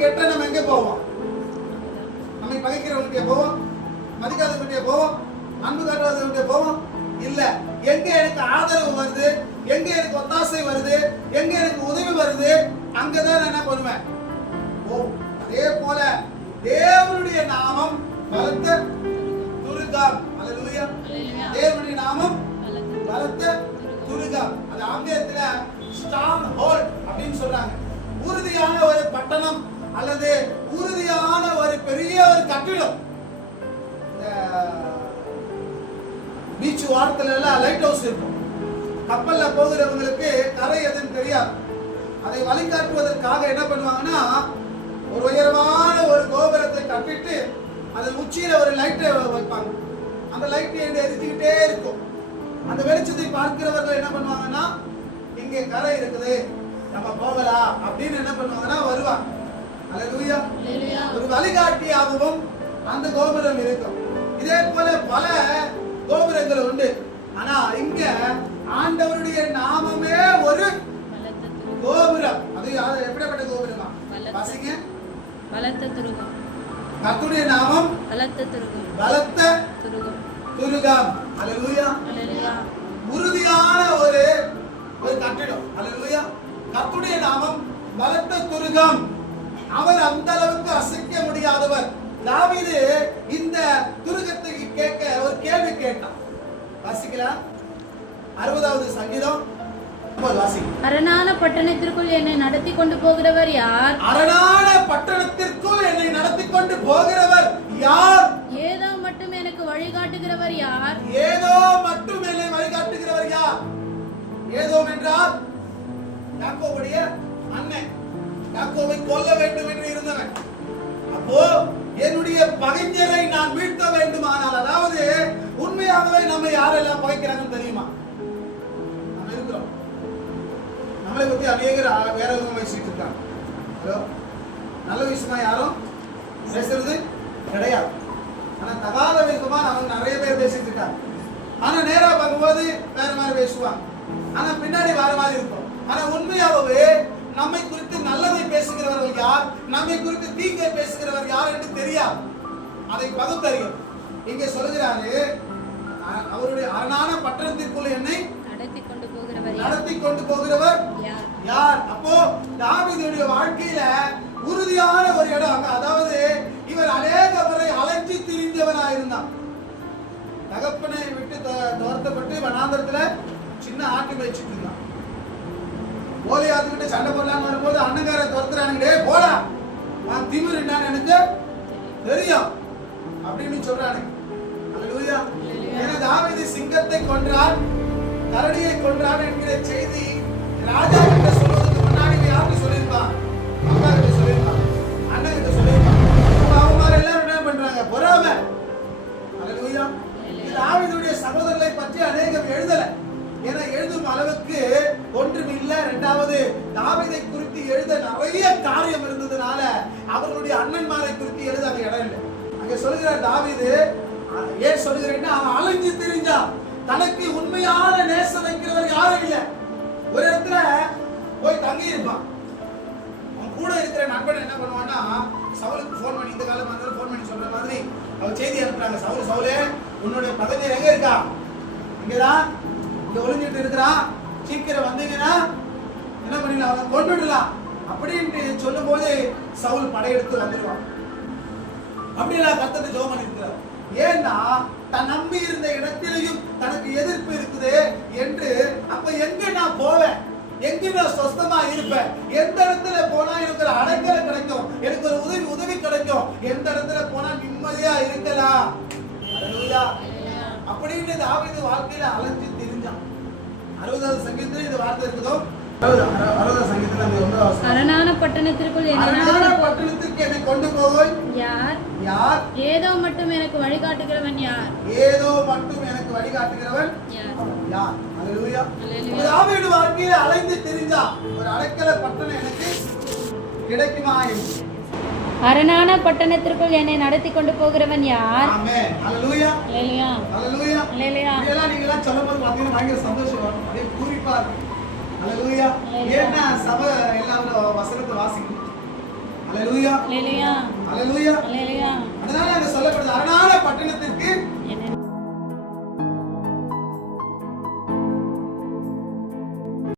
கேட்டா நம்ம எங்க போவோம்? நம்மை பகைக்கிறவங்க போவோம், மதிக்காதவங்க போவோம், அன்பு காட்டாதவங்க போவோம்? இல்ல. எங்க எனக்கு ஆதரவு வருது, எங்க எனக்கு ஒத்தாசை வருது, எங்க எனக்கு உதவி வருது, அங்கதான் நான் என்ன பண்ணுவேன்? அதே போல தேவனுடைய நாமம் பலத்த துருகம். அல்லேலூயா. தேவனுடைய நாமம் பலத்த துருகம். அது ஆங்கிலத்துல ஸ்ட்ராங் ஹோல்ட் அப்படின்னு சொல்றாங்க. உறுதியான ஒரு பட்டணம் அல்லது உறுதியான ஒரு பெரிய ஒரு கட்டிடம். பீச் வாரத்துல எல்லாம் லைட் ஹவுஸ் இருக்கும். கப்பல்ல போகிறவங்களுக்கு கரை எதுன்னு தெரியாது. அதை வழிகாட்டுவதற்காக என்ன பண்ணுவாங்கன்னா, ஒரு உயரமான ஒரு கோபுரத்தை கட்டிட்டு அதன் உச்சியில ஒரு லைட்டை வைப்பாங்க. அந்த லைட் எரிஞ்சுக்கிட்டே இருக்கும். அந்த வெளிச்சத்தை பார்க்கிறவர்கள் என்ன பண்ணுவாங்கன்னா, இங்கே கரை இருக்குது, நம்ம போகலாம் அப்படின்னு என்ன பண்ணுவாங்கன்னா வருவாங்க. அல்லேலூயா. ஒரு வழிகாட்டியாகவும் அந்த கோபுரம் இருக்கும். இதே போல பல கோபுரங்கள் உண்டு. ஆனா இங்க ஆண்டவருடைய நாமமே ஒரு கோபுரம். அது எப்படிப்பட்ட கோபுரமா? வாசிங்க. பலத்த துருகம். கர்த்தருடைய நாமம் பலத்த துருகம். பலத்த துருகம். துருகம். அல்லேலூயா. அல்லேலூயா. உறுதியான ஒரு கட்டிடம். அல்லேலூயா. கர்த்தருடைய நாமம் பலத்த துருகம். அவர் அந்த அளவுக்கு அசைக்க முடியாதவர். தாவீது இந்த துருகத்தை கேட்க ஒரு கேள்வி கேட்டான். வாசிக்கலாம். 60வது சங்கீதம். அரணான பட்டணத்திற்குள் என்னை நடத்தி கொண்டு போகிறவர் யார்? அரணான பட்டணத்திற்குள் என்னை நடத்தி கொண்டு போகிறவர் யார்? ஏதோ மட்டும் எனக்கு வழிகாட்டுகிறவர் யார்? ஏதோ மட்டும் என்னை வழிகாட்டுகிறவர் யார்? ஏதோ என்றால் யாக்கோபுடைய அண்ணன். யாக்கோபை கொல்ல வேண்டும் என்று இருந்தவன். அப்போ என்னுடைய பகைஞரை நான் வீழ்த்த வேண்டுமானால், அதாவது உண்மையாகவே நம்ம யாரெல்லாம் பகைக்கிறாங்கன்னு தெரியுமா? நம்ம இருக்கிறோம். நம்மளை பத்தி அநேகர் வேற விதமா பேசிட்டு இருக்காங்க. ஹலோ, நல்ல விஷயமா யாரும் பேசுறது கிடையாது. ஆனா தகாத விதமா அவங்க நிறைய பேர் பேசிட்டு இருக்காங்க. ஆனா நேரா பார்க்கும்போது வேற மாதிரி பேசுவாங்க. ஆனா பின்னாடி வேற மாதிரி இருக்கும். ஆனா உண்மையாகவே நம்மை குறித்து நல்லதை பேசுகிறவர்கள் யார், நம்மை குறித்து தீங்கை பேசுகிறவர் யார் என்று தெரியாது. அதை பகுத்தறியும். இங்கே சொல்லுகிறாரு, அவருடைய அரணான பட்டணத்திற்குள் என்னை நடத்தி கொண்டு போகிறவர் யார்? அப்போ தாவீதுடைய வாழ்க்கையில உறுதியான ஒரு இடம். அதாவது இவர் அநேக முறை அலைஞ்சு திரிந்தவனாக இருந்தான். தகப்பனை விட்டு துரத்தப்பட்டு வனாந்தரத்துல சின்ன ஆட்டு மேய்ச்சிட்டு இருந்தான். கோலியாத்துக்கிட்ட சண்டை போடலான்னு வரும்போது அண்ணங்கார துரத்துறானுங்களே, போடா, நான் திமிரு என்னன்னு எனக்கு தெரியும் அப்படின்னு சொல்றானுங்க. அல்லேலூயா. ஏன்னா தாவீது சிங்கத்தை கொன்றார், கரடியை கொன்றார் என்கிற செய்தி ராஜா கிட்ட சொல்வதற்கு முன்னாடி யாருக்கு சொல்லியிருப்பான்? அக்கா கிட்ட சொல்லியிருப்பான், அண்ணன் கிட்ட சொல்லியிருப்பான். அவங்க எல்லாரும் என்ன பண்றாங்க? பொறாமை. அல்லேலூயா. தாவீதுடைய சகோதரர்களை பற்றி அநேகம் எழுதல. ஏன்னா எழுதும் அளவுக்கு ஒன்றும் இல்ல. இரண்டாவது, தாவீதை குறித்து எழுத நிறைய காரியம் இருந்ததுனால அவர்களுடைய அண்ணன்மாரை குறித்து எழுத அந்த இடம் இல்லை. அங்க சொல்லுகிறார் தாவீது, ஏன் சொல்லுகிறேன்னா, அவன் அலைஞ்சு திரிஞ்சான். தனக்கு உண்மையான நேசம் வைக்கிறவர் யாரும் இல்லை. ஒரு இடத்துல போய் தங்கி இருப்பான். அவன் கூட இருக்கிற நண்பன் என்ன பண்ணுவான்னா, சவுலுக்கு போன் பண்ணி, இந்த காலம் வந்து போன் பண்ணி சொல்ற மாதிரி அவர் செய்தி அனுப்புறாங்க. சவுலே, உன்னுடைய பகுதியில் எங்க இருக்கா? இங்கதான், இங்க ஒளிஞ்சிட்டு இருக்கிறான், சீக்கிரம் வந்தீங்கன்னா என்ன பண்ணிடலாம், அவன் கொண்டுடலாம் அப்படின்ட்டு சொல்லும் போது சவுல் படையெடுத்து வந்துடுவான். அப்படியெல்லாம் கர்த்தரை ஜெபம் பண்ணிருக்கிறார். ஏன்னா தான் நம்பி இருந்த இடத்திலையும் தனக்கு எதிர்ப்பு இருக்குது என்று. அப்ப எங்க நான் போவேன், எங்க நான் சொஸ்தமா இருப்பேன், எந்த இடத்துல போனா எனக்கு ஒரு அடைக்கலம் கிடைக்கும், எனக்கு ஒரு உதவி கிடைக்கும், எந்த இடத்துல போனா நிம்மதியா இருக்கலாம். அல்லேலூயா. அப்படின்னு தாவீது வாழ்க்கையில அலைஞ்சு திரிஞ்சான். 60வது சங்கீதத்துல இந்த வார்த்தை இருக்குதோ? 60வது சங்கீதத்துல அந்த 1வது அரணான பட்டணத்திற்குள் என்னை கொண்டு போய் யார்? யார்? ஏதோ மட்டும் எனக்கு வழிகாட்டுகிறவன் யார்? ஏதோ மட்டும் எனக்கு வழிகாட்டுகிறவன் யார்? அல்லேலூயா. தாவீது வாழ்க்கையில அலைந்து திரிஞ்சான். ஒரு அடைக்கல பட்டணம் எனக்கு கிடைக்குமா என்று. அரணான பட்டணத்திற்குள் என்னை நடத்தி கொண்டு போகிறவன் யார்? ஆமென். அல்லேலூயா. அல்லேலூயா. அல்லேலூயா. அல்லேலூயா. இதெல்லாம் நீங்க எல்லாம் சொல்லும்போது பாத்தீங்கன்னா பயங்கர சந்தோஷம் வரும். அப்படியே பூரிப்பா இருக்கும். அல்லேலூயா. ஏன்னா சபை எல்லாம் வசனத்தை வாசிக்கணும். அல்லேலூயா அல்லேலூயா அல்லேலூயா அல்லேலூயா அதனால அங்க சொல்லப்படுது அரணான